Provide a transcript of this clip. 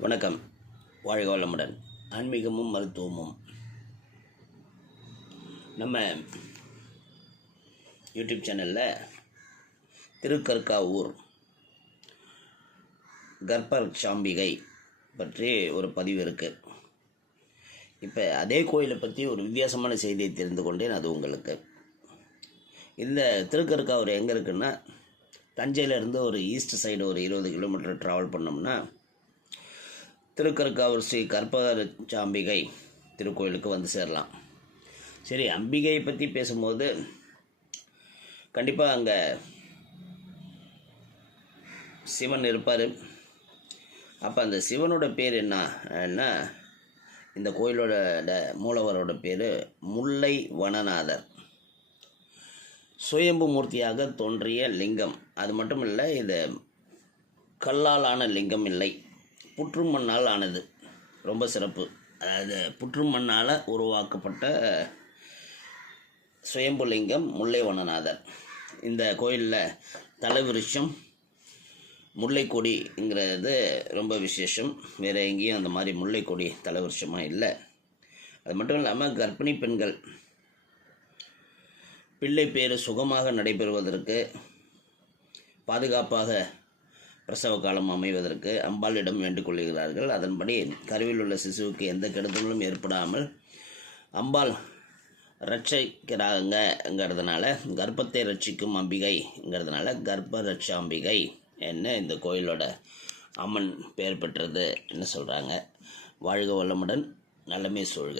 வணக்கம். வாழ்க வளமுடன். ஆன்மீகமும் மருத்துவமும் நம்ம யூடியூப் சேனலில் திருக்கற்காவூர் கர்ப்பரட்சாம்பிகை பற்றி ஒரு பதிவு இருக்குது. இப்போ அதே கோயிலை பற்றி ஒரு வித்தியாசமான செய்தியை தெரிந்து கொண்டேன். அது உங்களுக்கு இந்த திருக்கற்காவூர் எங்கே இருக்குன்னா, தஞ்சையிலேருந்து ஒரு ஈஸ்ட் சைடு ஒரு 20 கிலோமீட்டர் ட்ராவல் பண்ணோம்னா திருக்கற்காவூர் ஸ்ரீ கர்ப்பரட்சாம்பிகை திருக்கோயிலுக்கு வந்து சேரலாம். சரி, அம்பிகையை பற்றி பேசும்போது கண்டிப்பாக அங்கே சிவன் இருப்பார். அப்போ அந்த சிவனோட பேர் என்ன, இந்த கோயிலோட மூலவரோட பேர் முல்லை வனநாதர். சுயம்பு மூர்த்தியாக தோன்றிய லிங்கம். அது மட்டும் இல்லை, இது கல்லால் ஆன லிங்கம் இல்லை, புற்று மண்ணால் ஆனது. ரொம்ப சிறப்பு. அதாவது புற்று மண்ணால் உருவாக்கப்பட்ட சுயம்பு லிங்கம் முல்லை வனநாதர். இந்த கோயிலில் தலைவிருஷம் முல்லைக்கொடிங்கிறது ரொம்ப விசேஷம். வேறு எங்கேயும் அந்த மாதிரி முல்லைக்கொடி தலைவிருஷமாக இல்லை. அது மட்டும் இல்லாமல் கர்ப்பிணி பெண்கள் பிள்ளை பேறு சுகமாக நடைபெறுவதற்கு, பாதுகாப்பாக பிரசவ காலம் அமைவதற்கு அம்பாளிடம் வேண்டிக் கொள்கிறார்கள். அதன்படி கருவில் உள்ள சிசுவுக்கு எந்த கெடுதலும் ஏற்படாமல் அம்பாள் ரட்சிக்கிறாங்கங்கிறதுனால, கர்ப்பத்தை ரட்சிக்கும் அம்பிகைங்கிறதுனால கர்ப்பரட்சாம்பிகை என்ன இந்த கோயிலோட அம்மன் பெயர் பெற்றது என்ன சொல்கிறாங்க. வாழ்க வளமுடன், நலமே சூழ்க.